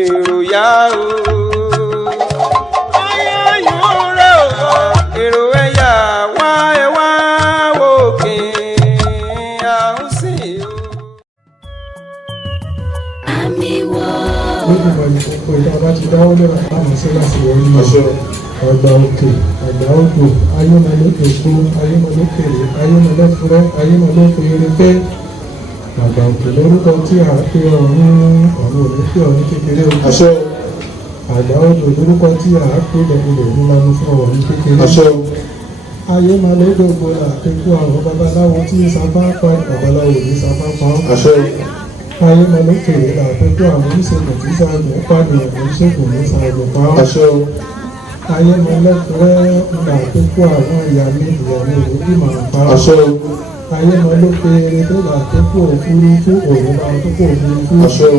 èrò yá o. Ayọ̀ rẹ̀ o, èrò ẹ̀yà wá ẹ wá òkè àhúnsìn o. Amiwo. Lójú ìbàdàn gbogbo ìdá bá ti dáwọ́ lẹ́wà láwọn sí láti wọlé ọ̀ṣọ́ àgbà òkè àgbà odò ayémọlókè kú ayémọlókèrè ayémọlófurẹ́ ayémọlófurẹ́ àgbà òkè lórúkọ tí a pe ọ̀run òní fi ọ̀run kékeré ọ̀ṣọ́ àgbà odò lórúkọ tí a pe lẹ́gbẹ̀lẹ̀ nílànà fún ọ̀run kékeré ọ̀ṣọ́ ayémọlódògbò àpékú àwọn babaláwo tí sábà pa babaláwo ní sábà pa ọ̀ṣọ́ ayémọlókèrè àpékú àwọn oníṣègùn tí sáàgbẹ̀ pàdéyàn oníṣègùn ní sáàgbẹ̀ pa ọ̀ṣọ́ ayémọlẹ́kùnrẹ́ àpékú àwọn ìyàmí òbí màá pa ọ̀ṣọ́ ayémọlókèrè tó àpékú òfurufú òun àpékú òfurufú ọ̀ṣọ́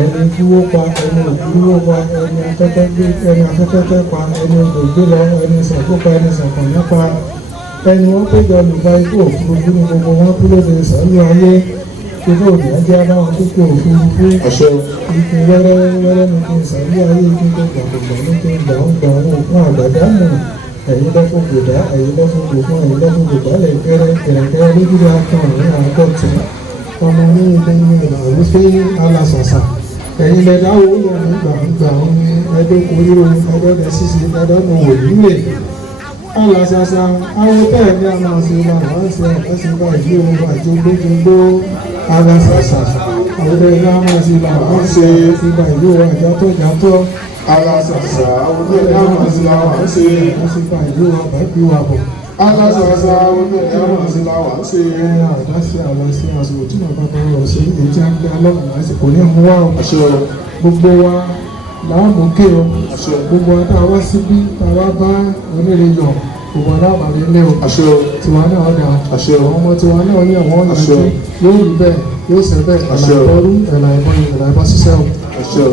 ẹni dúró pa ẹni òdúró pa ẹni afẹ́fẹ́ gbé ẹni afẹ́fẹ́ pa ẹni ògbé lọ ẹni sàkó pa ẹni sàkànnà pa ẹni wọ́n péjọ lùbá ikú òfurufú ní gbogbo wọn kú lóde sàlú ayé gbogbo òní ajé aláwọn kókó òfurufú ọ̀ṣọ́ ikú wẹ́rẹ́wẹ́rẹ́ ní kí n sàlú ayé kí n tó gbàgbọ́ ní kí n gbà ń gba àwọn òkun àgbàdánù ẹ̀yin lọ́fún gbòdá ẹ̀yin lọ́fún gbòfún ẹ̀yin lọ́fún gbòdálẹ̀ kẹrẹkẹrẹ lójúdé akọ ọ̀rìn àgọ́tún ọmọ oníyìnbó ní ìlà wípé alásàsà ẹ̀yin lẹ́dá owó yẹn nígbà ń ní ẹjọ́ koríro ẹjọ́ sísè ẹjọ́ nù wò nílé alásàsà àwọn bẹ́ẹ̀ ní àwọn àṣìlá àwọn ṣe àkọsílá ìdí ohun àti gbójúgbó alásàsà àwọn bẹ́ẹ̀ ní àwọn àṣìlá àwọn ṣe ìgbà ìlú àjátọ́ alásàsà àwọn bẹ́ẹ̀ ní àwọn àṣìlá àwọn ṣe àṣìlá ìlú àbábíwàbọ̀ alásàsà àwọn bẹ́ẹ̀ ní àwọn àṣìlá àwọn ṣe àdáṣe àlọ́ṣe àṣìwò tí wọ́n bá bá lọ ṣe èyí tí a ń gbé alọ́run lásìkò ní ọmọ wa gbogbo wa láàmú ké o gbogbo wa tá a wá síbí tá a wá bá onírè yọ gbogbo aláàbàlẹ̀ ilé o tiwa náà dà àwọn ọmọ tiwa náà ní àwọn ọ̀nà tí yóò rí bẹ́ẹ̀ yóò ṣe bẹ́ẹ̀ ẹ̀là ìbọrú ẹ̀là ìbọn ṣiṣẹ́ o.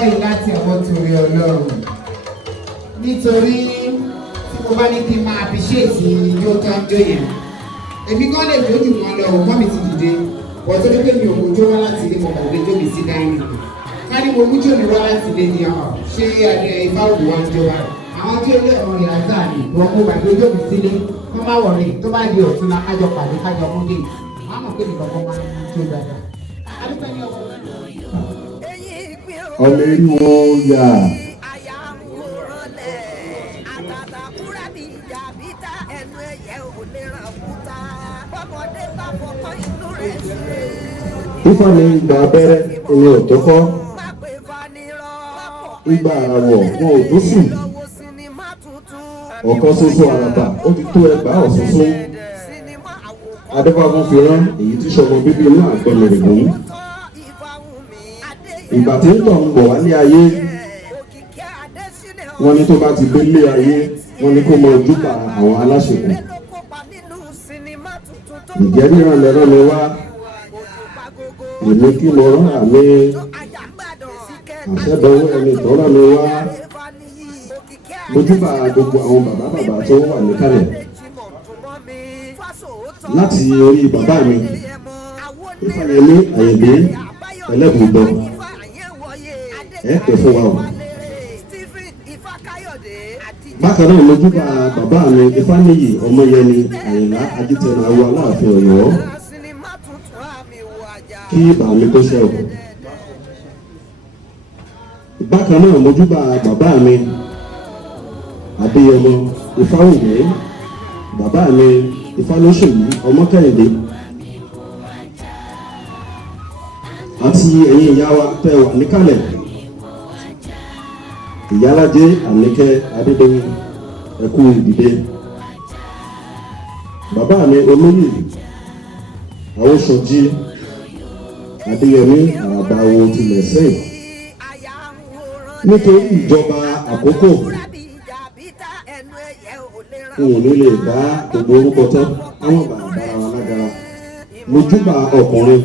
ọwọ́ yìí láti ọwọ́ torí Ọlọ́run nítorí tí mo bá ní kí n máa appreciate yóò tó ń jó yẹn èmi gan lè jójú wọn lọ ọmọ mi ti dìde wọ́n tó dé pé mi ò kó jó wá láti ilé mọ̀ gbé jó mi sí dáínì ká ní mo mú jó mi wá láti ilé ni ṣé ifá òwò wa ń jó wa àwọn tí ó lé ọmọ rẹ̀ àtà ni wọ́n kó gbàgbé jó mi sílé wọ́n má wọ̀rẹ́ tó bá di ọ̀tún la kájọ pàdé kájọ mú dé wọ́n á mọ̀ pé nìkan kan máa ń jó dáadáa. Amiwoaja. Ifá ni ìgbà abẹ́rẹ́ ẹni ọ̀tọ́ kọ́. Ìgbà àwọ̀ wọn ò tó sùn. Ọ̀kan ṣoṣo àràbà ó ti tó ẹgbàá ọ̀ṣoṣo. Adébáfún fi rán èyí tí sọmọ bíbí inú àgbọ̀nrẹ̀ mú. Ìgbà tí ń tọ̀ ń bọ̀ wá ní ayé wọ́n ní tó bá ti dé lé ayé wọ́n ní kó mọ ojúbà àwọn aláṣepọ̀. Ìjẹ́ ríran lẹ́rán mi wá èmi kí mo rán àmì àṣẹ́dọ̀wọ́ ẹni tó rán mi wá ojúbà gbogbo àwọn bàbá tó wà níkàlẹ̀ láti orí bàbá mi Ifáyẹmí Àyìndé Ẹlẹ́bùúbọn ẹ pè fún wa o. Bákan náà lójúbà bàbá mi Ifáníyì Ọmọyẹni Àyìnlá Ajíṣẹ́nu Awo Aláàfin Ọ̀yọ́ kí bàmí tó ṣe o. Bákan náà lójúbà bàbá mi Adéyẹmọ Ifáwùmí bàbá mi Ifálóṣèlú Ọmọkẹ́hìndé àti ẹ̀yin ìyá wa tẹ́ wà níkàlẹ̀ Ìyálájé Àníkẹ́ Adédọ́yìn ẹkú ìdìde bàbá mi olóyè Àwòṣọjí Adéyẹmí Àràbáwo tilẹ̀ sẹ́yìn nítorí ìjọba àkókò òun ló lè bá gbogbo orúkọ tán àwọn bàbá wa lágara lójúbà ọkùnrin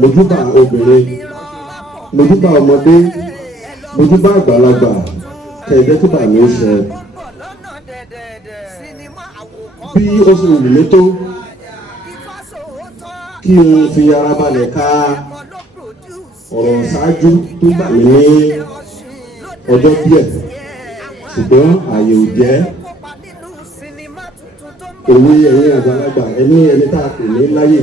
lójúbà obìnrin lójúbà ọmọdé lójúbà àgbàlagbà kẹ̀kẹ́ tó bà ní ó ṣe. Bí ó ṣe wù mí tó kí n fi ara balẹ̀ ka ọ̀rọ̀ ṣáájú tó gbà mí ní ọjọ́ díẹ̀ ṣùgbọ́n ààyè ò jẹ́ òwe ẹ̀yin àgbàlagbà ẹni tá a pè ní láyè.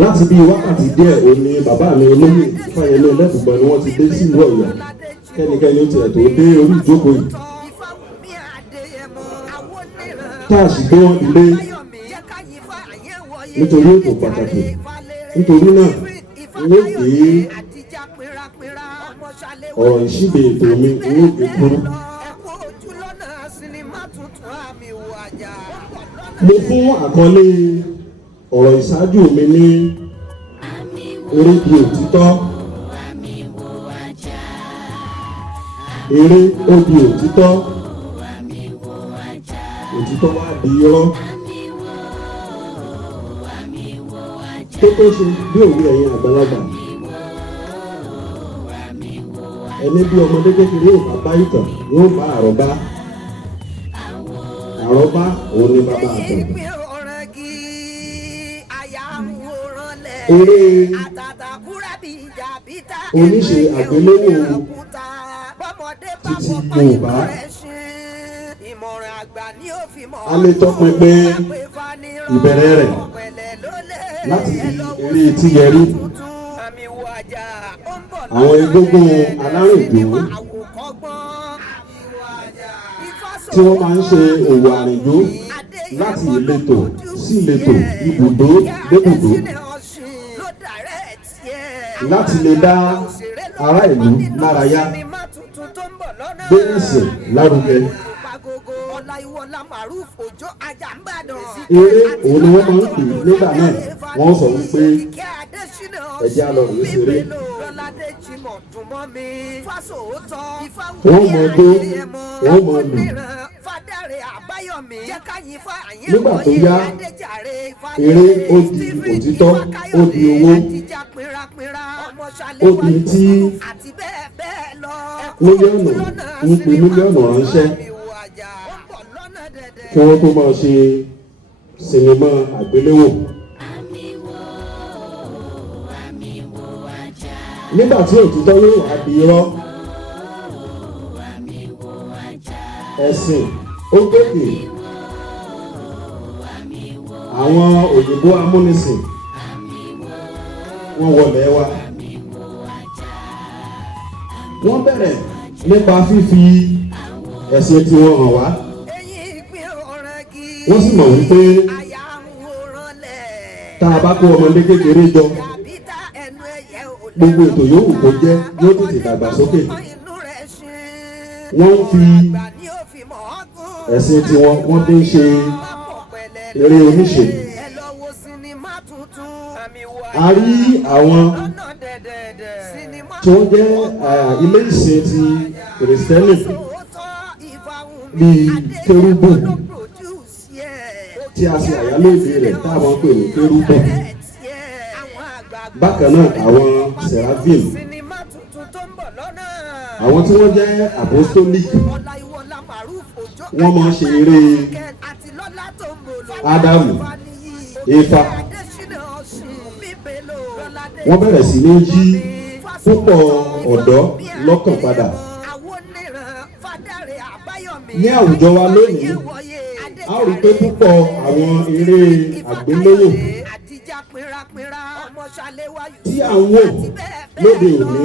Láti bí wákàtí díẹ̀ òní bàbá mi olóyè Ifáyẹmí Ẹlẹ́bùúbọn ni wọ́n ti dé sí ìlú Ọ̀yọ́ kẹ́nikẹ́ni ó tiẹ̀ tó dé orí ìjókòó yìí. Tá a sì gbé wọn ilé nítorí ètò pàtàkì nítorí náà n ó gbé ọ̀rọ̀ ìṣíde ètò mi n ó gbé kúrú. Mo fún àkọlé ọ̀rọ̀ ìṣáájú mi ní eré di òtítọ́ eré ó di òtítọ́ òtítọ́ wá di irọ́ tó ṣe bí òwe ẹ̀yin àgbàlagbà ẹni bí ọmọdé kékeré yóò bá bá ìtàn yóò bá àrọ́bá òun ni bàbá àtàn. Eré oníṣe àgbéléwò títí Yorùbá a lè tọpinpin ìbẹ̀rẹ̀ rẹ̀ láti eré tíyẹrí àwọn egúngún alárìnjó tí wọ́n máa ń ṣe òwò àrìnjó láti ìletò sí ìletò ibùdó débùdó láti lè dá ará ìlú lárayá gbé ẹ̀sìn lárugẹ. Eré òun ni wọ́n máa ń pè nígbà náà wọ́n sọ wípé ẹ̀jẹ̀ àlọ́ rèé ṣeré. Wọ́n mọ ọdún wọ́n mọ lù nígbà tó yá eré ó di òtítọ́ ó di owó ó di tí mílíọ̀nù ń pe mílíọ̀nù ránṣẹ́ kí wọ́n tó máa ṣe sinimá àgbéléwò. nígbà tí òtítọ́ yóò wá di irọ́ ẹ̀sìn ó gbèdè àwọn òyìnbó amúnisìn wọ́n wọlé wa wọ́n bẹ̀rẹ̀ nípa fífi ẹ̀sìn tiwọn hàn wá wọ́n sì mọ̀ wípé tá a bá kó ọmọdé kékeré jọ gbogbo ètò yòówù kó jẹ́ yóò tètè dàgbà sókè wọ́n ń fi ẹ̀sìn tiwọn wọ́n dé ṣe eré oníṣe. A rí àwọn tí wọ́n jẹ́ ilé ìsìn ti kìrìsìtẹ́nì bíi kérúbù tí a ṣe àyálò èdè rẹ̀ táwọn pè ní kérúbù. Bákan náà àwọn seraphim, àwọn tí wọ́n jẹ́ apostolic, wọ́n máa ń ṣe eré Ádámù, Éfà. Wọ́n bẹ̀rẹ̀ sí ní yí púpọ̀ ọ̀dọ́ lọ́kàn padà. Ní àwùjọ wa lónìí, a rí pé púpọ̀ àwọn eré àgbéléwò tí à ń wò lóde òní,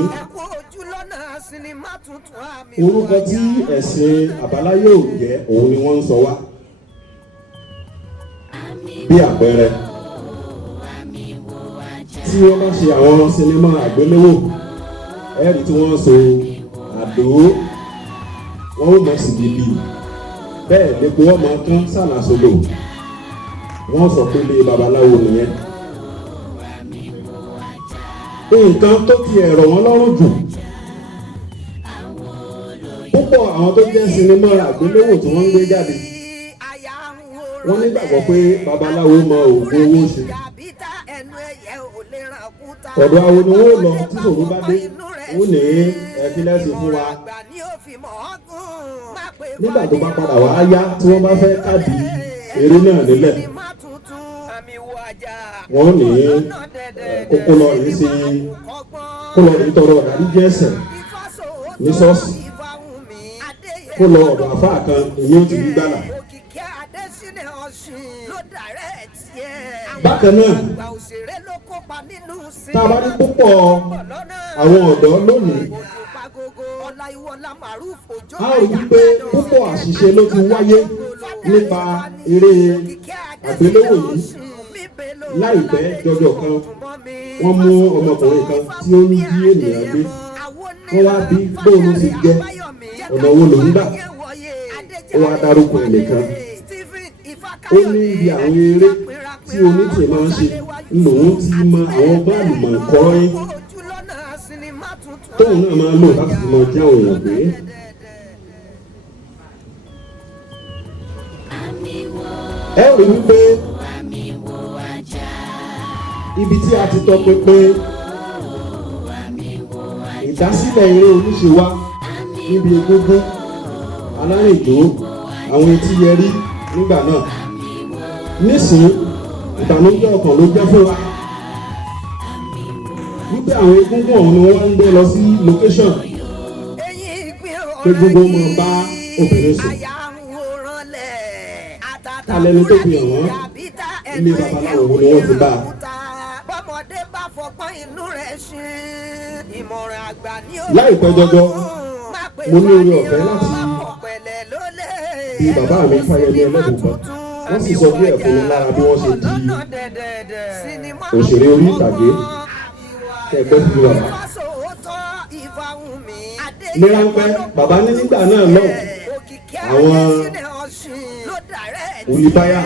orúkọ tí ẹ̀sìn àbáláyé ò jẹ́ òun ni wọ́n ń sọ wá. Bí àpẹẹrẹ, tí wọ́n bá ṣe àwọn sinimá àgbéléwò, ẹ̀rí tí wọ́n so àdó, wọ́n ó mọ̀ sí bíbí, bẹ́ẹ̀ lẹ́kọ̀ọ́ wọ́n máa kán sàlàsodò, wọ́n sọ pé lé babaláwo nìyẹn. Nǹkan tó ti ẹ̀rọ wọn lọ́rùn jù, púpọ̀ àwọn tó jẹ́ sinimá àgbéléwò tí wọ́n ń gbé jáde, wọ́n nígbàgbọ́ pé babaláwo mọ òògùn owó ṣe. Ọ̀dọ̀ awo ni wọ́n lọ tí ṣòro bá dé, wọ́n ní ẹ̀fílẹ́sì fún wa. Nígbà tó bá padà wá yá tí wọ́n bá fẹ́ káàdì eré náà nílẹ̀, wọ́n ní kókó lọ rí sí kó lọ rí tọrọ ìdáríjì ẹ̀ṣẹ̀ ní ṣọ́ọ̀ṣì, kó lọ ọ̀dọ̀ àfáà kan ìyẹn ó ti rí gbàlà. Bákan náà, tá a bá ní púpọ̀ àwọn ọ̀dọ́ lónìí, a rí wípé púpọ̀ àṣìṣe ló ti wáyé nípa eré àgbéléwò yìí. Láìpẹ́ jọjọ kan, wọ́n mú ọmọkùnrin kan tí ó ń jí ènìyàn gbé, wọ́n wá bí bóun ti jẹ́ ọ̀nà wo lòún gbà, ó wá dárúkọ ẹnìkan. Ó ní ibi àwọn eré tí onítìẹ máa ń ṣe lòun ti mọ àwọn báàlù mọ̀ ǹkọ́ yín tóun náà máa lò láti fi mọ jẹ́ àwọn èèyàn gbé. Ẹ rí wípé ibi tí a ti tọpinpin ìdásílẹ̀ eré oníṣe wa níbi egúngún, alárìnjó, àwọn etí yẹrí nígbà náà. Nísìnyí, ìbànújẹ́ ọkàn ló jẹ́ fún wa wípé àwọn egúngún ọ̀hún ni wọ́n ń gbé lọ sí location pé gbogbo ọmọ bá obìnrin sùn. Kálẹ́ni tó fi hàn wọ́n ilé babaláwo ni wọ́n ti bá a. Láìpẹ́ jọjọ, mo ní oore ọ̀fẹ́ láti bí bàbá mi Fáyẹmí Ẹlẹ́bùúbọn, wọ́n sì sọ díẹ̀ fún mi lára bí wọ́n ṣe di òṣèré orí ìtàgé kẹgbẹ́ fún bàbá. Ní ráńpẹ́, bàbá ní nígbà náà lọ́wọ́ àwọn olùbáyà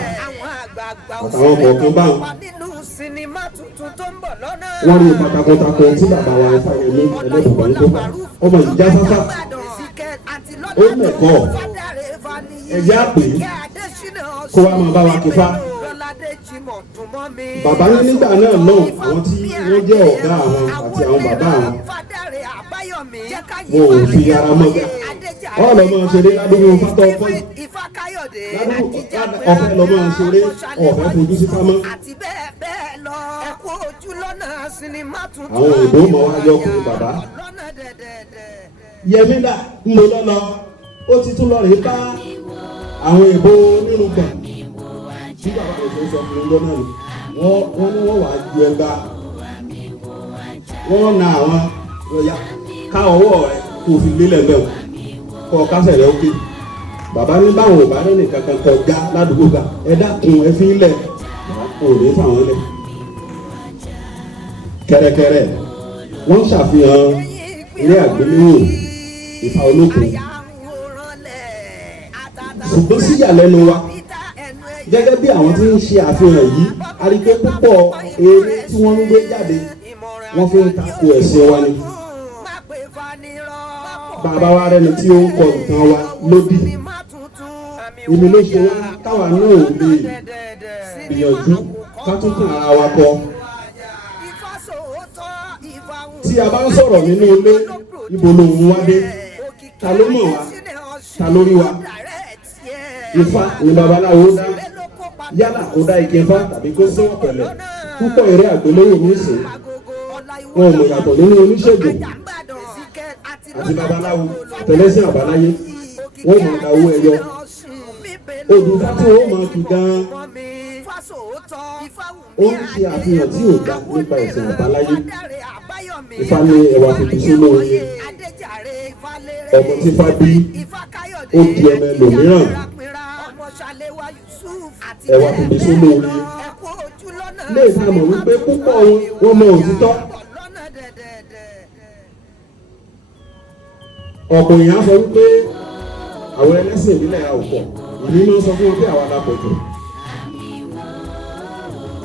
àtàwọn kọ̀ọ̀kan báwọn, wọ́n rí takuntakun tí bàbá wa Fáyẹmí Ẹlẹ́bùúbọn tó bá ọmọ ìjà fáfá, ó mẹ̀kọ́ ẹ̀jẹ̀ àpè kó wá máa bá wa kífá. Bàbá ní nígbà náà náà àwọn tí wọ́n jẹ́ ọ̀gá àwọn àti àwọn bàbá àwọn wọn ò fi ara mọ́ gá. Wọ́n lọ máa ṣeré ládùúgbò fátọ́ ọ̀fẹ́ yìí. Ládùúgbò ọ̀fẹ́ lọ máa ṣeré ọ̀fẹ́ fojú sí fámọ́. Àwọn òyìnbó mọ̀ wá yọ ọkùnrin bàbá. Yẹmídà ń lọ lọ́lọ́ ó ti tún lọ rèé bá àwọn òyìnbó nínú gbà. Tí bàbá òṣèlú sọ fún un lọ́nà rẹ̀ wọ́n ní wọ́n wàá ju ẹgbà wọ́n na àwọn ọ̀yà ká ọwọ́ rẹ̀ kó fi lélẹ̀ mẹ́wọ̀ kọ́ kásẹ̀ rẹ̀ ókè. Bàbá ní báwọn ò bá rẹ́nì kankan kọjá ládùúgbò gbà ẹ dákun ẹ fi lẹ̀ kò ní fáwọn lẹ̀. Kẹ́rẹ́kẹ́rẹ́ wọ́n ṣàfihàn ilé àgbéléwò Ifá olókun. Ṣùgbọ́n síyàlẹ́nu wa gẹ́gẹ́ bí àwọn tí ń ṣe àfihàn yìí a rí pé púpọ̀ eré tí wọ́n ń gbé jáde wọ́n fi ń tako ẹ̀sìn wa ni. Bàbá wa rẹni tí ó ń kọ nǹkan wa lódì ìlú ló ṣe wá káwa náà ò lè gbìyànjú ká tún kàn ara wa kọ. Tí a bá ń sọ̀rọ̀ nínú ilé ibo lòun wá dé ta ló mọ̀ wá ta ló rí wa. Ifá ni babaláwo dá yálà kó dá ike Ifá tàbí kó sọ ọ̀pẹ̀lẹ̀. Púpọ̀ eré àgbéléwò ní ìsìn wọn ò mọ̀ yàtọ̀ nínú oníṣègùn àti babaláwo àtẹlẹsìn àbáláyé wọn ò mọ̀ ká owó ẹyọ òdùdá tí wọn ò mọ̀ kí gan-an ó ń ṣe àfihàn tí ò dá nípa ẹ̀sìn àbáláyé. Ifá ní ẹwà fìdí sínú oyin ọmọ tí Ifá bí ó di ọmọ ẹlòmíràn ẹwà fìdí sínú oyin lè fa mọ̀ wípé púpọ̀ wọn mọ òtítọ́. Ọ̀pọ̀ èèyàn sọ wípé àwọn ẹlẹ́sìn ìbílẹ̀ àwòkọ̀ ìní máa ń sọ fún wọn pé àwọn alápọ̀ jù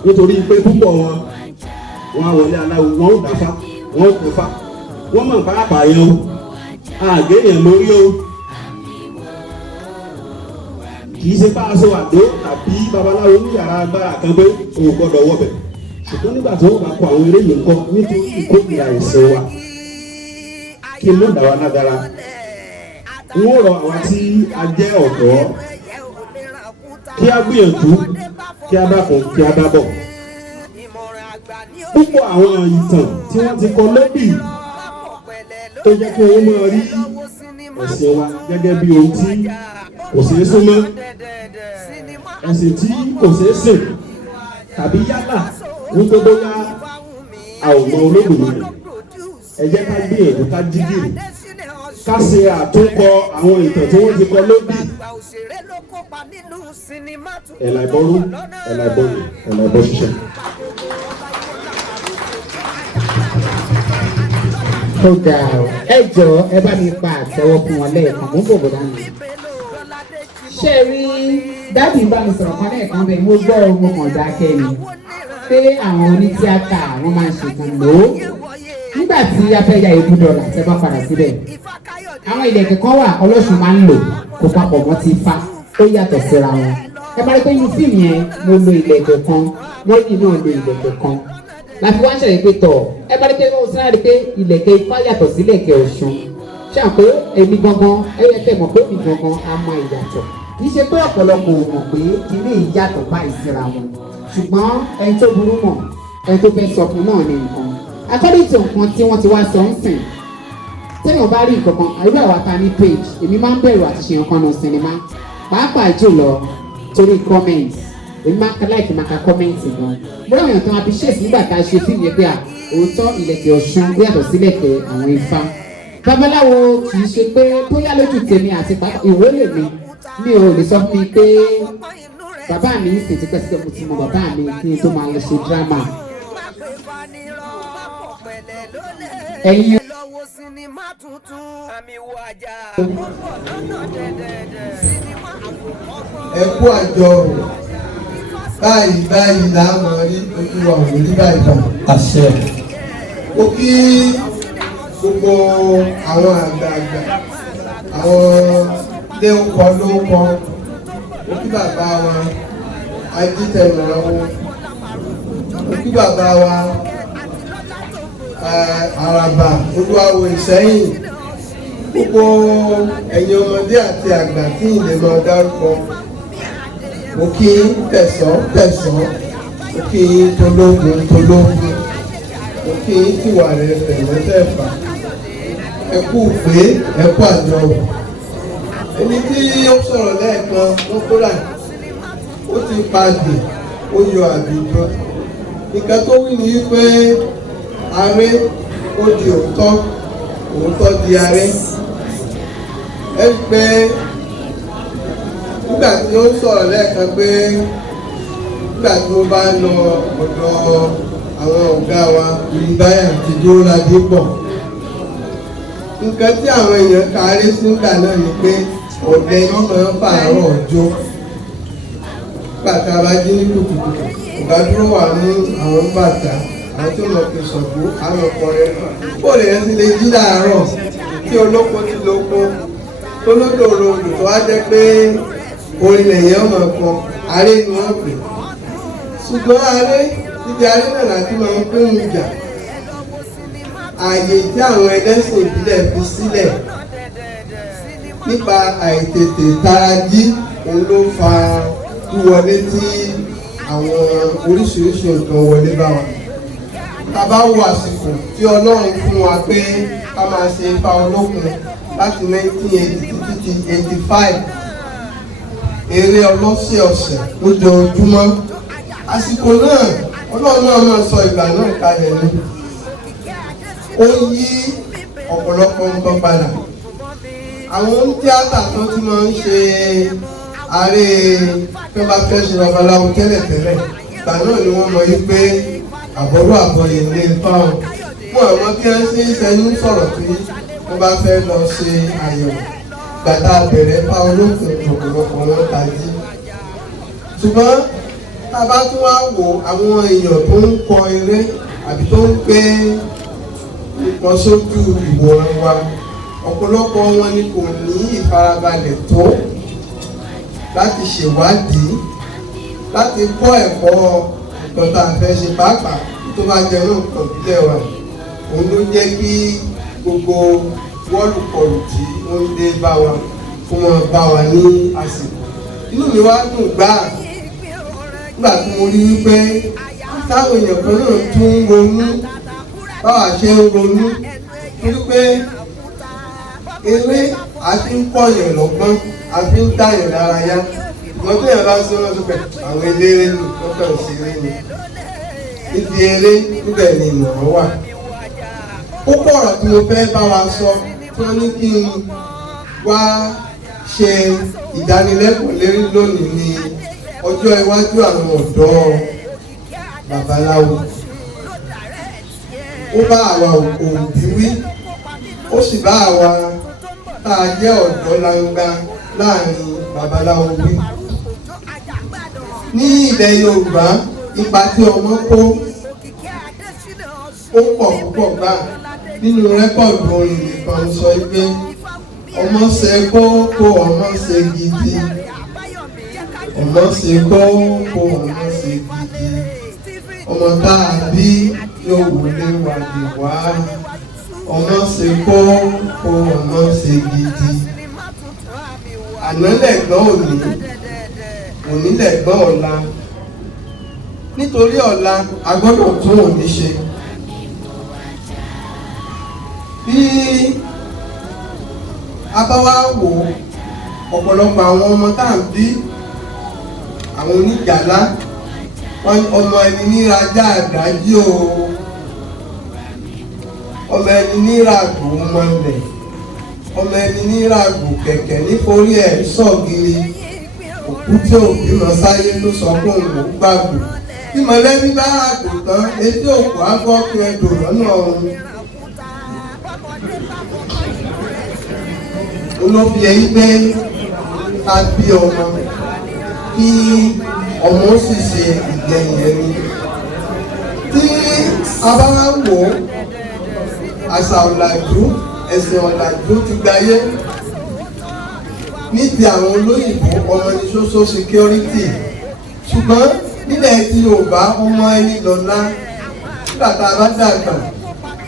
nítorí pé púpọ̀ wọn á wọlé aláwo wọn ò dáfá wọn ò kófá wọn mọ̀ pàápàá yẹn o àgéyàn lórí o kì í ṣe bá aṣọ àdó tàbí babaláwo ní yàrá agbára kan pé o gbọ́dọ̀ wọbẹ̀ ṣùgbọ́n nígbà tí wọ́n bá kọ àwọn eré yìí kọ́ nítorí ìkórìíra ẹ̀sìn wa kí ló dá wa lágara. Wọ́n rọ àwa tí a jẹ́ ọ̀dọ́ kí a gbìyànjú kí a dákun kí a dábọ̀. Púpọ̀ àwọn ìtàn tí wọ́n ti kọ lóbì tó jẹ́ kí wọ́n máa rí ẹ̀sìn wa gẹ́gẹ́ bí ohun tí kò ṣeé súnmọ́, ẹ̀sìn tí kò ṣeé sìn tàbí yálà wípé bóyá a ò mọ Olódùmarè. Ẹ jẹ́ ká gbìyànjú ká jí gìrì ká ṣe àtúnkọ àwọn ìtàn tí wọ́n ti kọ lóbì. Ẹ̀là ìbọrú ẹ̀là ìbọrú ẹ̀là ìbọ ṣiṣẹ́. Ó ga ọ ẹ jọ ẹ bá mi pa àtẹ́wọ́ fún wọn lẹ́ẹ̀kan mú bòbò dání. Ṣé rí dábì bá mi sọ̀rọ̀ kan lẹ́ẹ̀kan bẹ́ẹ̀ mo gbọ́ ọmọ kan dákẹ́ ni pé àwọn onítíátà wọ́n máa ń ṣe kan lòó nígbà tí a fẹ́ ya èébú dọ́là tẹ́ bá padà síbẹ̀. Àwọn ìlẹ̀kẹ̀ kan wà Ọlọ́ṣun máa ń lò kó papọ̀ mọ́ ti Ifá ó yàtọ̀ síra wọn. Ẹ bá rí pé inú fíìmù yẹn mo lo ìlẹ̀kẹ̀ kan wọ́n yìí náà lo ìlẹ̀kẹ̀ kan láti wá ṣẹlẹ̀ pé tọ̀ ẹ bá rí pé ó sì rí pé ìlẹ̀kẹ̀ Ifá yàtọ̀ sí ìlẹ̀kẹ̀ Ọ̀ṣun. Ṣé à ń pé èmi gangan ẹ yẹ kẹ́ mọ̀ pé èmi gangan á mọ ìyàtọ̀ kì í ṣe pé ọ̀pọ̀lọpọ̀ ò mọ̀ pé ilé ìyàtọ̀ báyìí síra wọn ṣùgbọ́n ẹni tó burú mọ̀ ẹni tó fẹ́ sọ fún náà ní nǹkan according to nǹkan tí wọ́n ti wá sọ ń sìn téèyàn bá rí nǹkan kan àyíká àwa ta ní page èmi máa ń bẹ̀rù àti ṣe nǹkan náà sinimá pàápàá jùlọ torí comment èmi máa ń ka láìpẹ́ máa ka comment gan mo ráwọn èèyàn tán appreciate nígbà tá a ṣe fíìmù yẹn pé à òótọ́ ìlẹ̀kẹ̀ Ọ̀ṣun ó yàtọ̀ sí ìlẹ̀kẹ̀ àwọn Ifá babaláwo kì í ṣe pé bóyá lójú tèmi àti pàápàá ìwọlé mi ò lè sọ fún mi pé bàbá mi ń sìn tipẹ́tipẹ́ mo ti mọ bàbá mi kí n tó máa lọ ṣe drama. Ẹ̀yin ẹ kú àjọ báyìí láàmú rí ojú wa òun ní báyìí bá àṣẹ. Ó kí gbogbo àwọn àgbààgbà àwọn lóńkọ mo kí bàbá wa Ajítẹ̀nàwó, mo kí bàbá wa Àràbà Olúwawo Ìṣẹ́yìn, gbogbo ẹ̀yin ọmọdé àti àgbà tí ìlẹ̀ máa dárúkọ, mo kí tẹ̀sán, mo kí tológun, mo kí tìwà rẹ̀ tẹ̀lẹ́tẹ̀fà, ẹ kú pé ẹ kú àjọwò. Ẹni tí ó sọ̀rọ̀ lẹ́ẹ̀kan lọ́kọ́lá ó ti padì ó yọ àdúgbò. Nǹkan tó wí ni pé aré ó di òótọ́, òótọ́ di aré. Ẹ rí pé nígbà tí ó sọ̀rọ̀ lẹ́ẹ̀kan pé nígbà tí ó bá lọ ọ̀dọ̀ àwọn ọ̀gá wa ìbáyà ti dúró ládé pọ̀. Nǹkan tí àwọn èèyàn kárí sígbà náà ni pé ọ̀dẹ yóò máa ń pààrọ̀ ọjọ́. Bàtà bá jí ní kùtùkùtù, ọ̀gá dúró wà ní àwọn bàtà, àwọn tí ó lọ fi sọ̀gbó, àwọn ọkọ̀ rẹ̀. Bóòlù yẹn ti lè jí láàárọ̀ tí olóko ti lóko, tó lódòrò odò tó wá jẹ́ pé orin lèyìn ọmọ kan, aré ni wọ́n pè. Ṣùgbọ́n aré, ibi aré náà láti máa ń pín ìjà. Ààyè tí àwọn ẹlẹ́sìn ìbílẹ̀ fi sílẹ̀ nípa àìtètè tarají òun ló fa wíwọlé tí àwọn oríṣiríṣi nǹkan wọlé bá wa. Tá bá wo àsìkò tí Ọlọ́run fún wa pé ká máa ṣe Ifá olókun láti 1980 títí 85, eré ọlọ́sẹ̀ọ̀sẹ̀ lójoojúmọ́. Àsìkò náà Ọlọ́run náà máa sọ ìgbà náà kalẹ̀ ní. Ó yí ọ̀pọ̀lọpọ̀ nǹkan padà. Àwọn tíátà tó ti máa ń ṣe aré tó bá fẹ́ ṣe babaláwo tẹ́lẹ̀tẹ́lẹ̀, ìgbà náà ni wọ́n mọ̀ yí pé àbọ̀rọ̀ àbọ̀yè ní fáwọn. Fún àwọn tí wọ́n ṣe ń ṣẹyún sọ̀rọ̀ pé wọ́n bá fẹ́ lọ ṣe àyẹ̀wò, gbàtà bẹ̀rẹ̀ Ifá olókun ọ̀pọ̀lọpọ̀ wọn tají. Ṣùgbọ́n tá a bá tún wá wo àwọn èèyàn tó ń kọ eré àbí tó ń gbé nǹkan sójú ìwòran wa, ọ̀pọ̀lọpọ̀ wọn ni kò ní ìfarabalẹ̀ tó láti ṣèwádìí, láti kọ́ ẹ̀kọ́ nǹkan tá a fẹ́ ṣe pàápàá tó bá jẹ́ nǹkan ìbílẹ̀ wa. Òun ló jẹ́ kí gbogbo wọ́ọ̀lùkọ̀lù tí wọ́n ń dé bá wa fún wọn bá wa ní àsìkò. Inú mi wá dùn gbáà nígbà tí mo rí wípé táwọn èèyàn kan náà tún ń ronú báwa ṣe ń ronú, wípé eré àti ń kọ́yàn lọ́gbọ́n àfi ń dáyàn lárayá. Ìgbọ́n tó yàn bá sí wọn sókè àwọn eléré nù lọ́kàn sí eré ni. Níbi eré níbẹ̀ ni ìmọ̀ràn wà. Púpọ̀ ọ̀rọ̀ tí mo fẹ́ bá wa sọ tí wọ́n ní kí n wá ṣe ìdánilẹ́kọ̀ọ́ lérí lónìí ni ọjọ́ iwájú àwọn ọ̀dọ́ babaláwo. Ó bá àwa òbí wí, ó sì bá àwa tá a jẹ́ ọ̀dọ́ langba láàrin babaláwo wí. Ní ilẹ̀ Yorùbá, ipa tí ọmọ kó ó pọ̀ púpọ̀ gbà. Nínú rẹ́kọ̀dù orin nìkan sọ pé ọmọ ṣe kókó, ọmọ ṣe gidi, ọmọ ṣe kókó, ọmọ ṣe gidi, ọmọ tá a bí yóò wọlé wàdí wá. Ọmọ ṣe kókó, ọmọ ṣe gidi. Àná lẹ̀gbọ́n òní, òní lẹ̀gbọ́n ọ̀la. Nítorí ọ̀la a gbọ́dọ̀ tún òní ṣe. Bí a bá wá wò ọ̀pọ̀lọpọ̀ àwọn ọmọ tá à ń bí, àwọn oníjàlá, ọmọ ẹni níra jáàdájí o, ọmọ ẹni níra àgbò mọ́lẹ̀, ọmọ ẹni níra àgbò kẹ̀kẹ́ nítorí ẹ̀ sọ̀gìrì. Òkú tí òbí mọ̀ sáyé ló sọ pé òun kò gbàgbọ́. Bí mọ̀lẹ́bí bá àgbò tán, etí òkú á gbọ́ kí ẹ dò lọ́nà ọ̀run. Olóbi ẹ̀ yí pé ká bí ọmọ kí ọmọ sì ṣe ìgbẹ̀yìn ẹni. Tí a bá wá wò ó, àṣà ọ̀làjú, ẹ̀sìn ọ̀làjú ti gbáyé. ní ti àwọn olóyìnbó ọmọ ní social security, ṣùgbọ́n nílẹ̀ tí Yorùbá ọmọ ẹni lọ́lá nígbà tá a bá dàgbà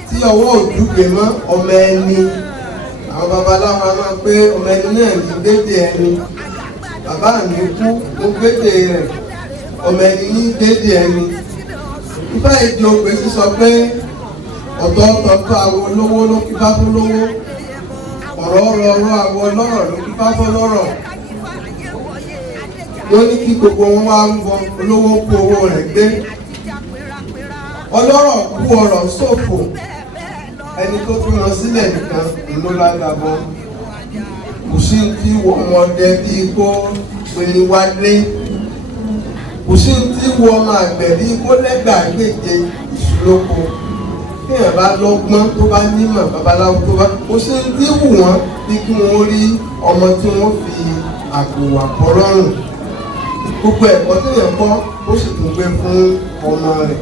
tí ọwọ́ òdúgbe mọ́ ọmọ ẹni. Àwọn babaláwo a máa pé ọmọ ẹni náà ní gbédè ẹni. Bàbá mi kú ó gbédè rẹ̀, ọmọ ẹni ní gbédè ẹni. Ifá ìdí ògbé sísọ pé ọ̀tọ̀ọ̀tọ̀ tó àwọn olówó ló fi bá fún lówó, ọ̀rọ̀ ọ̀rọ̀ àwọn ọlọ́rọ̀ ló fi bá fún lọ́rọ̀. Wọ́n ní kí gbogbo wọn wá ń bọ olówó kú owó rẹ̀ gbé, ọlọ́rọ̀ kú ọrọ̀ ṣòfò, ẹni tó fi wọn sílẹ̀ nìkan ló lágbàbọ̀. Kò sí tí wọ́n ọmọdé bíi kó pèlè wálé, kò sí tí wọ́n ọmọ àgbẹ̀ bíi kó lẹ́gbàá gbèjè ìṣúlóko. Bí èèyàn bá lọ́gbọ́n tó bá nímọ̀ babaláwo tó bá, kò sí tí wù wọ́n bí kí wọ́n rí ọmọ tí wọ́n fi àpò àpọ̀ lọ́rùn. Gbogbo ẹ̀kọ́ tí èèyàn kọ́ ó sì tún gbé fún ọmọ rẹ̀.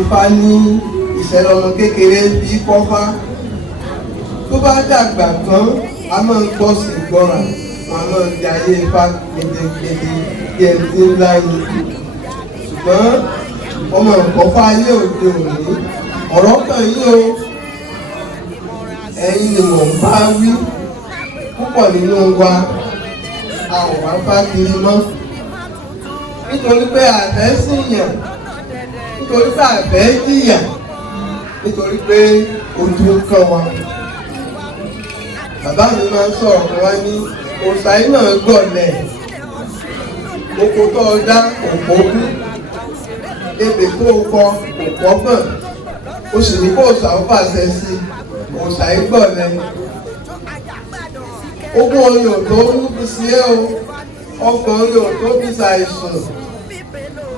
Ifá ní ìṣẹ̀lẹ̀ ọmọ kékeré bíi kọ́fá, tó bá dàgbà tán a máa ń gbọ́ sí ìgbọ́ràn, wọn a máa ń di ayé Ifá gbẹdẹgbẹdẹ bí ẹni tí ń láyé. Ṣùgbọ́n ọmọ ìkọ́fá ayé òde òní ọ̀rọ̀ kan yìí o, ẹ̀yin ni mò ń bá wí. Púpọ̀ nínú wa a ò wá bá kiri mọ́ nítorí pé àfẹ́ síyàn, nítorí pé àfẹ́ jìyà, nítorí pé ojú ń kàn wá. Bàbá mi máa ń sọ̀rọ̀ kan wá ní òòṣà náà gbọ̀lẹ̀, oko tó o dá òpó kú, ebè tó o kọ òpó gbọ̀n, o sì ní kó òòṣà ó pàṣẹ sí òòṣà gbọ̀lẹ̀. Ogún oyè tó ń fi sí ẹ́ o, ọkàn oyè tó fi ṣàìsùn.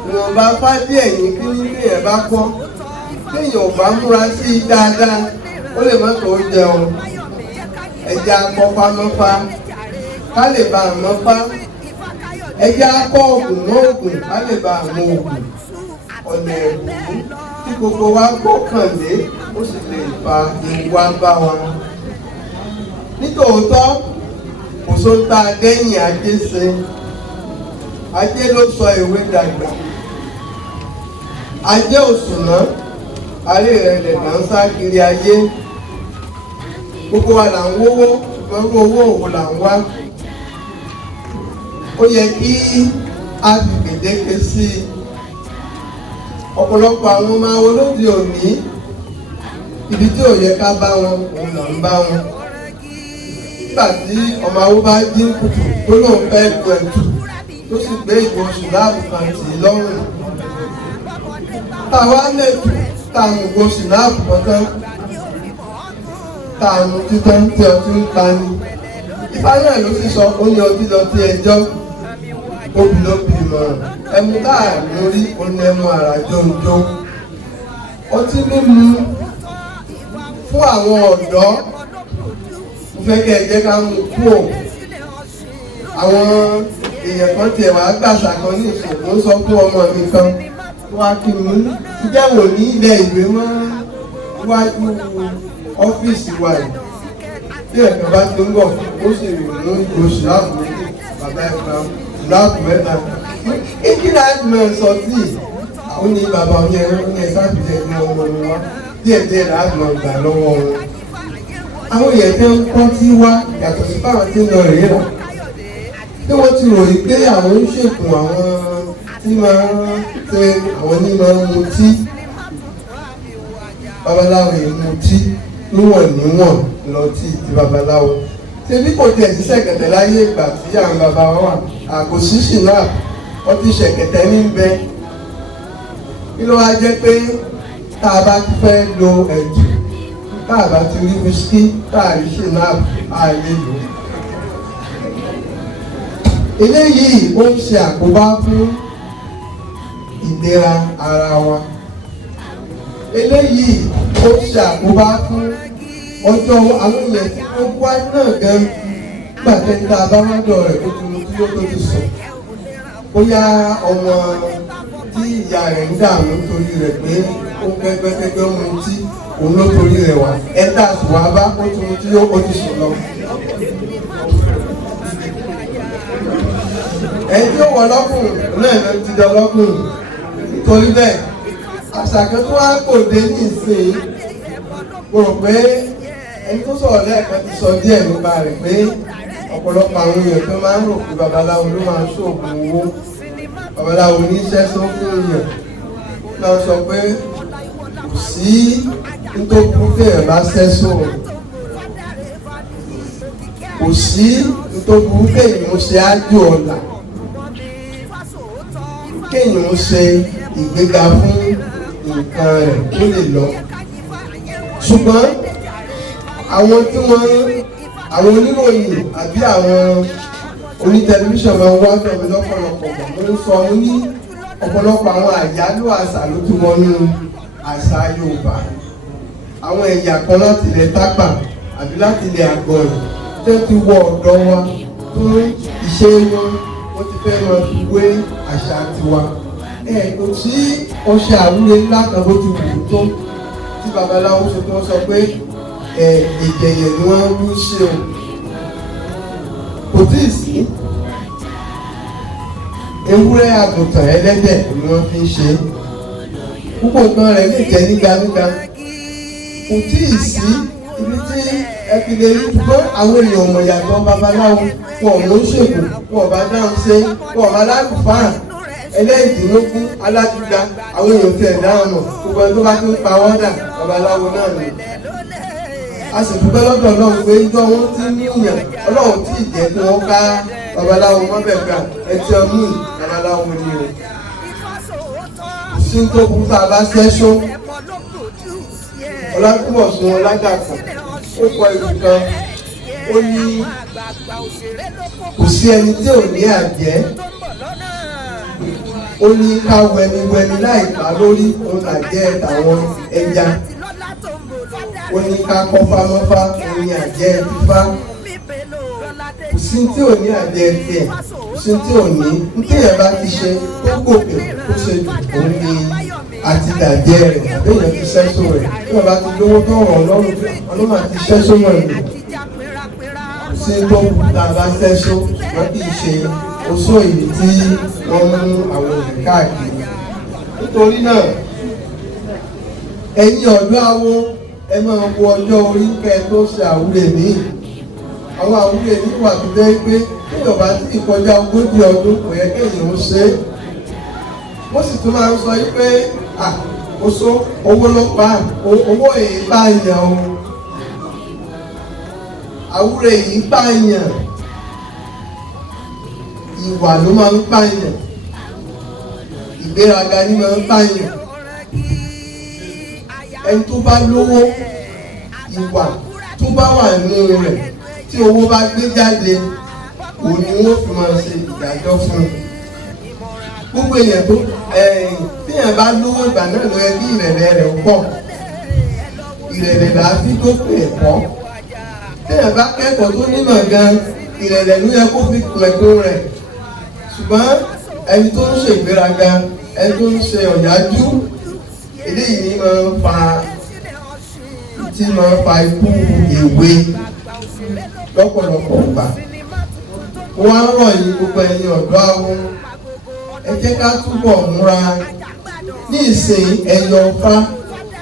Ìwọ̀nba fádí ẹ̀yìn kí ní bí ẹ̀ bá pọ́, téèyàn ò bá múra sí i dáadáa, ó lè má tó jẹun. Ẹja akọ́fá mọ́fá, ká lè bá a mọ́fá. Ẹja akọ́ ògùn mọ́ ògùn, ká lè bá a mọ ògùn. Ọ̀nà ẹ̀bùrú tí gbogbo wa gbọ́kànlé, ó sì lè fa ìwà bá wa. Nítòótọ́, kò sóńtà dẹ́yìn ajé ṣe. Ajé ló sọ ìwé dàgbà. Ajé òṣùnà, alẹ́ rẹ̀ lè là ń sá kiri ayé. Gbogbo wa là ń wówó, ṣùgbọ́n owó òwò là ń wá. Ó yẹ kí a fi gbèdéke sí i. Ọ̀pọ̀lọpọ̀ àwọn ọmọ olóde òní, ibi tí ò yẹ ká bá wọn, òun là ń bá wọn. Nígbà tí ọmọ awó bá dín kùtù tó lóun fẹ́ lu ẹ̀tù, tó sì gbé ìbò ṣùláàbù kan tì í lọ́rùn. Táwa lẹ́tù táwọn ìbò ṣùláàbù kankan, táwọn títán tí ọtí ń pa ni. Ifá náà ló sì sọ ó ní ọtí lọ sí ẹjọ́, obì ló bì mọ̀ràn. Ẹmu táà lórí oní ẹmu àrà jòǹjò. Ọtí mímu fún àwọn ọ̀dọ́, mo fẹ́ kí ẹ jẹ́ ká mú kú ò. Àwọn èèyàn kan tiẹ̀ wá gbàṣà kan ní ìṣòro sọ fún ọmọ mi kan wá kí n mú ìjẹ́wò ní ilẹ̀ ìwé mọ́ iwájú ọ́fíìsì wa yìí. Bí ẹ̀kan bá ti ń bọ̀, ó sì rìn mú ìgò ṣùláàbù méjì, bàbá ẹ̀ka ṣùláàbù mẹ́ta. Kí láti máa sọ sí àwọn ní bàbá ọ̀yẹ́ ẹ̀rọ ní ẹ̀ka ìjẹ́ ní ọmọ mi wá díẹ̀díẹ̀ láti máa gbà lọ́wọ́ wọn. Àwọn èèyàn tí ń kọ́ tí wá yàtọ̀ sí fáwọn tí ń lọ rèé rà. Bí wọ́n ti ròyìn pé àwọn ń ṣèkùn àwọn tí máa ń tẹ àwọn ní máa ń mutí. Babaláwo yìí mutí níwọ̀n níwọ̀n lọ tí ti babaláwo. Ṣé bí kò tiẹ̀ sí ṣẹ̀kẹ̀tẹ̀ láyé ìgbà tí àwọn bàbá wa wà, àkòsí ṣìnáà, ọtí ṣẹ̀kẹ̀tẹ̀ ní bẹ. Kí ló wá jẹ́ pé tá a bá fẹ́ lo ẹ̀jù, tá a bá ti rí wíṣkí, tá a rí ṣìnáà, a lè lò. Eléyìí ó ń ṣe àkóbá fún ìlera ara wa. Eléyìí ó ń ṣe àkóbá fún ọjọ́ àwọn èèyàn tí wọ́n wá náà gan gbàtẹ́ta abáwádọ̀ rẹ̀ tó ti mú tí ó tó ti sùn. Bóyá ọmọ tí ìyá rẹ̀ ń dààmú torí rẹ̀ pé ó gbẹgbẹgbẹgbẹ ohun tí òun ló torí rẹ̀ wá ẹ̀dá àtùwà bá ó tún tí ó ti sùn lọ. ẹni tí ó wọ lọ́kùnrin náà ló ti dán lọ́kùnrin torí bẹ́ẹ̀ àṣà kan tó wá kò dé ní ìsìn mo rò pé ẹni tó sọ̀rọ̀ lẹ́ẹ̀kan ti sọ díẹ̀ nípa rẹ̀ pé ọ̀pọ̀lọpọ̀ àwọn èèyàn tó máa ń rò pé babaláwo ló máa ń ṣoògùn owó babaláwo ní iṣẹ́ tó fún èèyàn náà sọ pé kò sí nítorí téèyàn bá ṣẹ́sọ kò sí nítorí téèyàn ṣe ájú ọ̀la kéèyàn ṣe ìgbéga fún nǹkan rẹ̀ tó lè lọ ṣùgbọ́n àwọn tí àwọn oníròyìn àbí àwọn oní tẹlifíṣàn máa ń wá tọ̀mí lọ́pọ̀lọpọ̀ mo ń sọ ní ọ̀pọ̀lọpọ̀ àwọn àyálò àṣà ló tún wọnú àṣà Yorùbá àwọn ẹ̀yà kan láti ilẹ̀ Tápà àbí láti ilẹ̀ Àgọ̀rìn tó ti wọ ọ̀dọ̀ wa fún ìṣe wọn wọ́n ti fẹ́ máa fi wé àṣà tiwa kò sí ọṣẹ àwúre ńlá kan bó ti wù tó tí babaláwo ṣe tó sọ pé ìjẹyẹ ni wọ́n ń ṣe o kò tí ì sí ewúrẹ́ àgùntàn ẹlẹ́dẹ̀ ni wọ́n fi ń ṣe púpọ̀ nǹkan rẹ̀ lè jẹ́ nígbàgbà kò tí ì sí ibi tí ẹ fi lè rí ṣùgbọ́n àwọn èèyàn ọmọ ìyàtọ̀ babaláwo wọn ò lóṣèlú wọn ò bá dáhùn ṣe wọn ò bá lágùnfáà ẹlẹ́yìndínlógún alágbègbà àwọn èèyàn tí ẹ̀ dáhùn mọ̀ gbogbo ẹni tó bá ti ń pa wọ́dà babaláwo náà ni. a sì dúpẹ́ lọ́dọ̀ Ọlọ́run pé ìjọ wọn ti ń yàn Ọlọ́run tí ì jẹ́ kí wọ́n ká babaláwo mọ́bẹ̀gbà ẹtí ọmú babaláwo ni o. sí tó kú tá a bá ṣẹ́ṣó Ọlákùnbọ̀sún Ọlágàkàn ó kọ ìlú kan ó ní kò sí ẹni tí ò ní àjẹ́ ó ní ká wẹniwẹni láì pa lórí òun àjẹ́ tàwọn ẹja ó ní ká kọ́fámọ́fá òun àjẹ́ fífá kò sí tí ò ní àjẹ́ tiẹ̀ kò sí tí ò ní nítorí bá ti ṣe tó gòkè tó ṣe òun ni àtìdàjẹ́ rẹ̀ àbẹ̀yẹ̀ ti ṣẹ́sọ rẹ̀ tí wọ́n bá ti lówó tó rọ̀ lọ́rùn ọlọ́run àti ṣẹ́sọ rẹ̀ rẹ̀ kò sí tó tá a bá ṣẹ́sọ wọ́n kì í ṣe oṣó ìlú tí wọ́n mú àwọn èèyàn káàkiri nítorí náà ẹ̀yin ọ̀dọ́ awo ẹ máa wo ọjọ́ orí kẹ́ tó ṣe àwúrè míì àwọn àwúrè míì wà tó jẹ́ pé kéèyàn bá ti kọjá 40 ọdún kò yẹ kéèyàn ó ṣe é wọ́n sì tún máa ń sọ pé oṣó owó ló pa owó èyí bá yàn o àwúrè yìí bá yàn ìwà ló máa ń pààyàn ìgbéraga ni máa ń pààyàn ẹni tó bá lówó ìwà tó bá wà nínú rẹ̀ tí owó bá gbé jáde òun ni wọ́n fi máa ṣe ìdájọ́ fún un gbogbo èèyàn tó téèyàn bá lówó ìgbà náà ló yẹ kí ìrẹ̀lẹ̀ rẹ̀ pọ̀ ìrẹ̀lẹ̀ là á fi dópin ẹ̀kọ́ téèyàn bá kẹ́kọ̀ọ́ tó nímọ̀ gan ìrẹ̀lẹ̀ ló yẹ kó fi pẹ̀kún rẹ̀ ṣùgbọ́n ẹni tó ń ṣe ìgbéraga ẹni tó ń ṣe ọ̀yájú eléyìí ni máa ń fa ikú èwe lọ́pọ̀lọpọ̀ gbà wọ́n á rọ̀ yìí gbogbo ẹ̀yin ọ̀dọ́ àwọn ẹ jẹ́ ká túbọ̀ múra ní ìsìn ẹyọ ọfá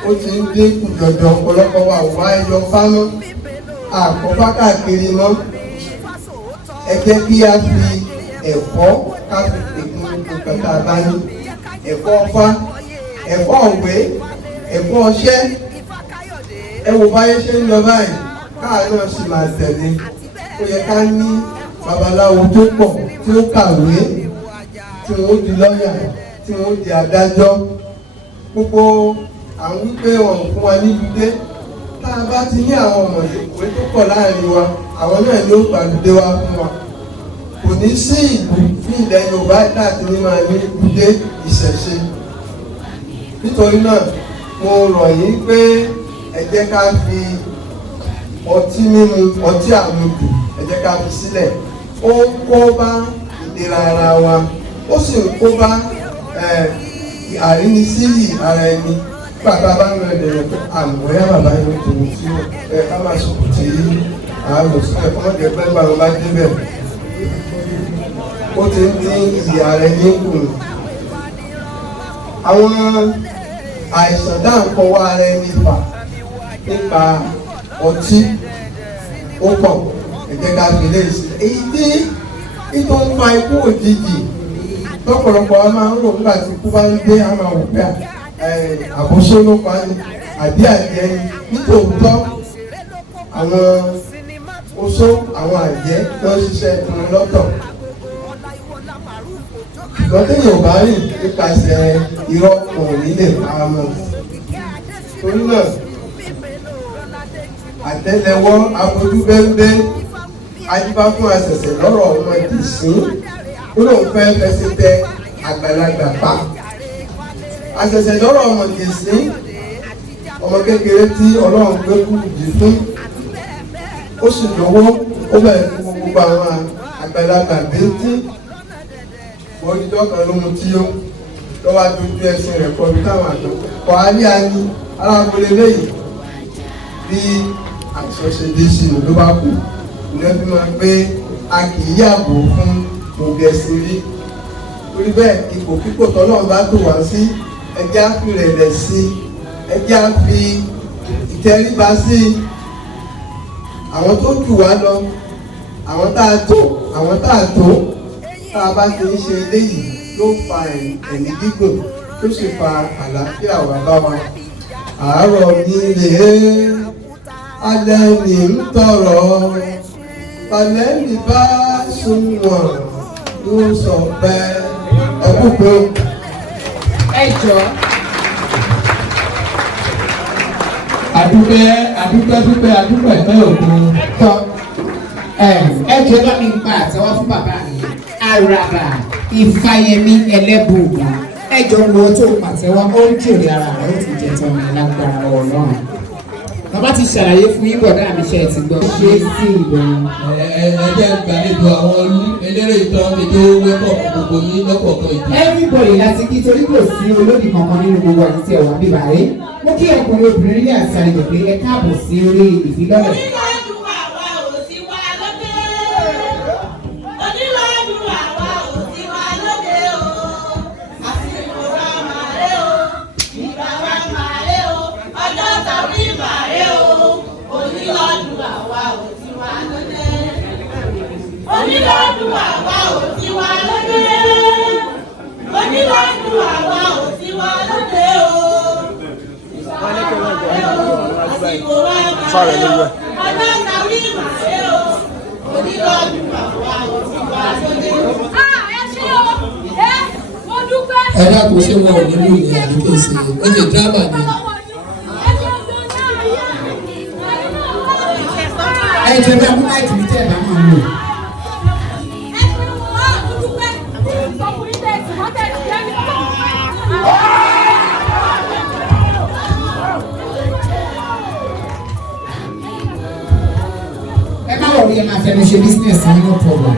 ó ti ń dínkù jọjọ ọ̀pọ̀lọpọ̀ wa wá ẹyọ ọfá mọ́ àkọ́fá káàkiri mọ́ ẹ jẹ́ kí a fi ẹ̀kọ́ ká fi pèkún nǹkan tá a bá ní ẹ̀kọ́ ọfá ẹ̀kọ́ òwe ẹ̀kọ́ ọṣẹ́ ẹ wò báyé ṣe ń lọ báyìí káà náà sì máa tẹ̀lé ó yẹ ká ní babaláwo tó pọ̀ tí ó kàwé tí wọ́n di lọ́yà tí wọ́n di adájọ́ gbogbo àwọn wípé wọn fún wa níbi dé tá a bá ti ní àwọn ọmọ ìwé tó pọ̀ láàrin wa àwọn náà ni ó gbàlódé wa fún wa kò ní sí ìlú ní ilẹ̀ Yorùbá láti ní máa ní ibùdé ìṣẹ̀ṣe nítorí náà mo rọ̀ yín pé ẹ jẹ́ ká fi ọtí mímu ọtí àmujù ẹ jẹ́ ká fi sílẹ̀ ó ń kó bá ìlera ara wa ó sì ń kó bá àrínisíyì ara ẹni bàbá bá ń lọ ẹ̀dẹ̀ àmọ́yá bàbá yóò tó tí ẹ ká máa sọ̀rọ̀ tí àárò sí ẹ̀kọ́ ọ̀dẹ̀ pẹ́ bá wọn bá débẹ̀ ó ti ń dín ìyá rẹ̀ ní kùn. Àwọn àìsàn dáǹkọ́ wá ara ẹni fà nípa ọtí ó pọ̀ ẹ̀jẹ̀ ká fi lè ṣe èyí tí tó ń fa ikú òjijì lọ́pọ̀lọpọ̀ a máa ń rò nígbà tí ikú bá ń gbé a máa wò pé àbóṣó ló pa ni àbí àjẹ́ nítòótọ́ àwọn oṣó àwọn àjẹ́ ló ń ṣiṣẹ́ ìpinnu lọ́tọ̀ lọ́tẹ̀yìn ò bá rìn nípasẹ̀ irọ́ kan nílé paramọ́ torí náà àtẹ́lẹwọ́ abojú bẹ́ńbẹ́ ajíbá fún àṣẹ̀ṣẹ̀ lọ́rọ̀ ọmọ ìsín ó lóun fẹ́ fẹsẹ̀ tẹ àgbàlagbà pa àṣẹ̀ṣẹ̀ lọ́rọ̀ ọmọ ìsín ọmọ kékeré tí Ọlọ́run gbé kú jì fún ó sì lọ́wọ́ ó bẹ̀rẹ̀ fún gbogbo àwọn àgbàlagbà bẹ́ńtì mọ́jídọ́ kan ló mú tí ó lọ́wọ́ dojú ẹsẹ̀ rẹ̀ kọ́ bí táwọn àjọ kọ́ alẹ́ àní alábòlé lẹ́yìn bí àṣọṣe dé sí i ló bá kú ìlẹ́bí máa gbé a kì í yàgò fún òbí ẹ̀sìn rí torí bẹ́ẹ̀ ipò kíkò tọ́lọ́run bá tò wá sí ẹjẹ́ á fi rẹ̀lẹ̀ sí ẹjẹ́ á fi ìtẹríba sí àwọn tó jù wá lọ àwọn tá a tó àwọn tá a tó tá a bá ti ń ṣe eléyìí ló fa ẹ̀mí gígùn tó sì fa àlàáfíà wá bá wa àárọ̀ nílé alẹ́ ní ń tọrọ alẹ́ ní bá sunwọ̀n ló sọ pé ẹkú pé. ẹ jọ. àdúpẹ́ ẹ̀fẹ́ òkun. tọ́ ẹ jọ bá mi pa àtẹ́wọ́ fún bàbá mi Àràbà Ìfáyẹmí Ẹlẹ́bùúbọn ẹ jọ wo tó pàtẹ́wọ́ ó ń jèrè ara rẹ̀ ó ti jẹ tán ní lágbára Ọlọ́run. Bàbá ti ṣàlàyé fún yín bọ̀dá mi ṣe ti gbọ́. Ṣé sí ìbẹ̀rù? Ẹ̀jẹ̀ gbàlejò àwọn eléré ìtàn ètò wẹ́pọ̀ gbogbo yín lọ́kọ̀ọ̀kan ìdí. Everybody láti kí torí kò sí olódì kankan nínú gbogbo àti tí ẹ̀wọ̀n bíbá rẹ̀. Mo kí ọkùnrin obìnrin ní àṣàlẹ̀ pé ẹ káàbọ̀ sí orí ìfilọ́lẹ̀. Onílọ́dún àwa ò ti wá lóde. Onílọ́dún àwa ò ti wá lóde o. Àsìkò wa máa lé o. Ọjọ́ tàbí màá lé o. Onílọ́dún àwa ò ti wá lóde. Ẹ ṣé o, mo dúpẹ́. Ẹ dákun ṣé wọn ò nílò ìrìn àdúgbò sí i, ó jẹ dírámà ni. Ẹ jẹ́ bí abúlé ìtìlí tẹ̀ bá máa lò. Ẹ má wọ̀ ẹ máa fẹnu ṣe business ní no problem.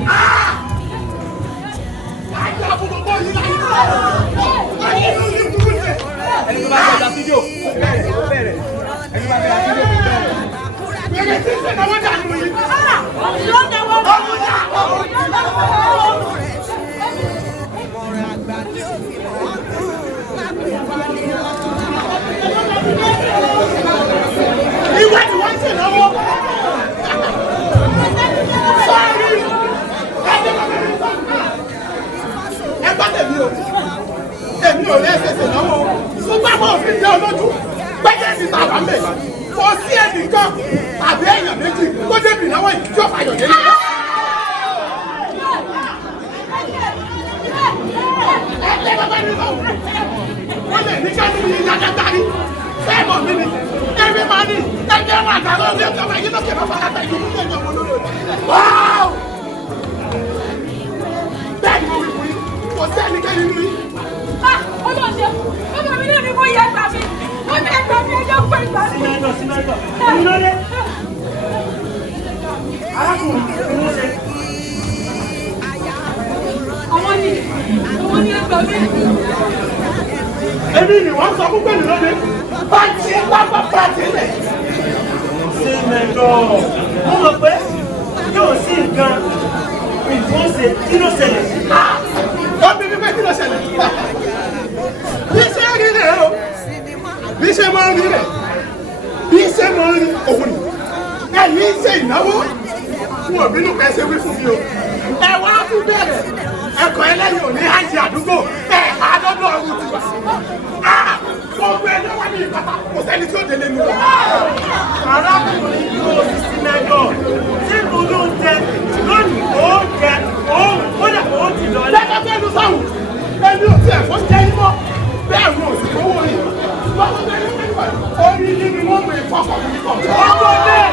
Èmi ò lẹ́sẹ̀sẹ̀ lọ́wọ́ ṣùgbọ́n mo fi dé olójú gbẹ́jẹ́ sí tàbá mẹ́ kò sí ẹnìkan tàbí èèyàn méjì tó débi náwó yìí tí ó fàyọ̀ dé nílẹ̀. Ẹgbẹ́ bàbá mi lọ wọ́n lè ní ká níbi ìyá kẹta ni bẹ́ẹ̀ mọ̀ mí ni ẹgbẹ́ máa ní ẹgbẹ́ wọn àtàwọn ọ̀gbẹ́ ọ̀gbẹ́ yìí lókè lọ́fà láta ìlú ní ẹ̀yàn wọn lórí wáá bẹ́ẹ̀ ni mo wí fún yín kò sí ẹnikẹ́ni nínú yín. Ọlọ́ọ̀ṣẹ́, bàbá mi náà ní kó yẹ gbà mí. Ó ní ẹgbà mi ẹjọ́ pé ìgbà mi. Ìlọlé. Arákùnrin kí ló ṣe? Àwọn ní ẹgbà mi. Èmi ni wọ́n sọ fún pẹ̀lú lóde. Pàǹtí pápá pàǹtí rẹ̀. Ṣé mẹ́jọ? Mo rò pé yóò sí nǹkan ìfúnṣe kí ló ṣẹlẹ̀? Wọ́n bí wípé kí ló ṣẹlẹ̀? Bí ṣe rí rẹ̀ o, bí ṣe máa ń rí rẹ̀, bí ṣe máa ń rí òun ni. Ẹ̀yin ṣe ìnáwó fún òbínú pẹ̀ ṣe wí fún mi o. Ẹ wá tún bẹ̀rẹ̀ ẹ̀kọ́ ẹlẹ́yìn òní àti àdúgbò ẹ̀ àádọ́dọ̀ ọ̀run ti wà. Gbogbo ẹjọ́ wá ní ìpàtà kò sẹ́ni tí ó délé nù. Arákùnrin yóò sí mẹ́jọ tí mo ló ń jẹ lónìí ó jẹ òun kódà ó ti lọ lẹ́. Lẹ́jọ́ fẹ́ lu sáwùn, ẹni ò tiẹ̀ fọ́ jẹ́ yín mọ́, bẹ́ẹ̀ ni òsì kówó rí. Lọ́wọ́ bẹ́ẹ̀ ni orí ní ni wọ́n mú ìfọkọ̀ mi kọ̀. Ọmọ bẹ́ẹ̀.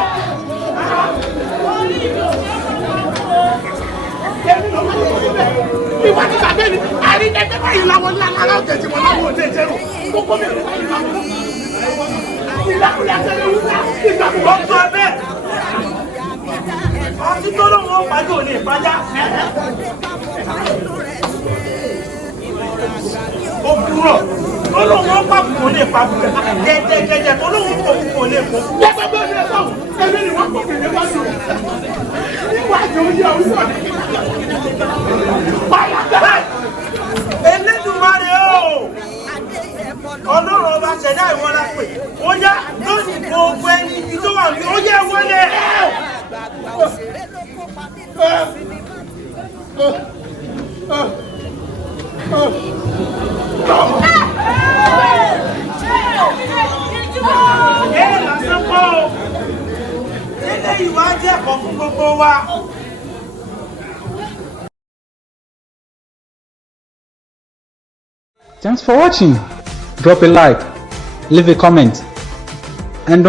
Ìwà ti sàbẹ̀ ni, àrídẹ́gbẹ́ báyìí làwọn lára ọ̀tẹ̀ tí wọ́n láwọn òde ìjẹ́rù. Gbogbo mi ò ní báyìí làwọn. Ìlàkùnrin àtẹ̀lé wúlá, ìgbàgbọ́ Ọ̀tún abẹ́ ọtí tó lóun ó pàdé òní ìpájá. Ó kúrò tó lóun ó pàkùn òní ìpàkùn gẹ́gẹ́gẹ́gẹ́ tó lóun ó kòkùn òní ìpò. lẹ́gbẹ̀gbẹ̀ ní ẹ̀sọ́ ẹ̀mí ni wọ́n kò fi nípa jù níwájú oyè ọ̀sán pàyàtà. Elédùmarè o Ọlọ́run ọba ṣẹ̀dá ìwọ́n la pè ó yá lónìí gbogbo ẹni ibi tó wà ní ó yẹ wọlé. Ẹ lásán pọ̀ o ilé ìwà jẹ́ ẹ̀kọ́ fún gbogbo wa. Thanks for watching. Drop a like, leave a comment, and don't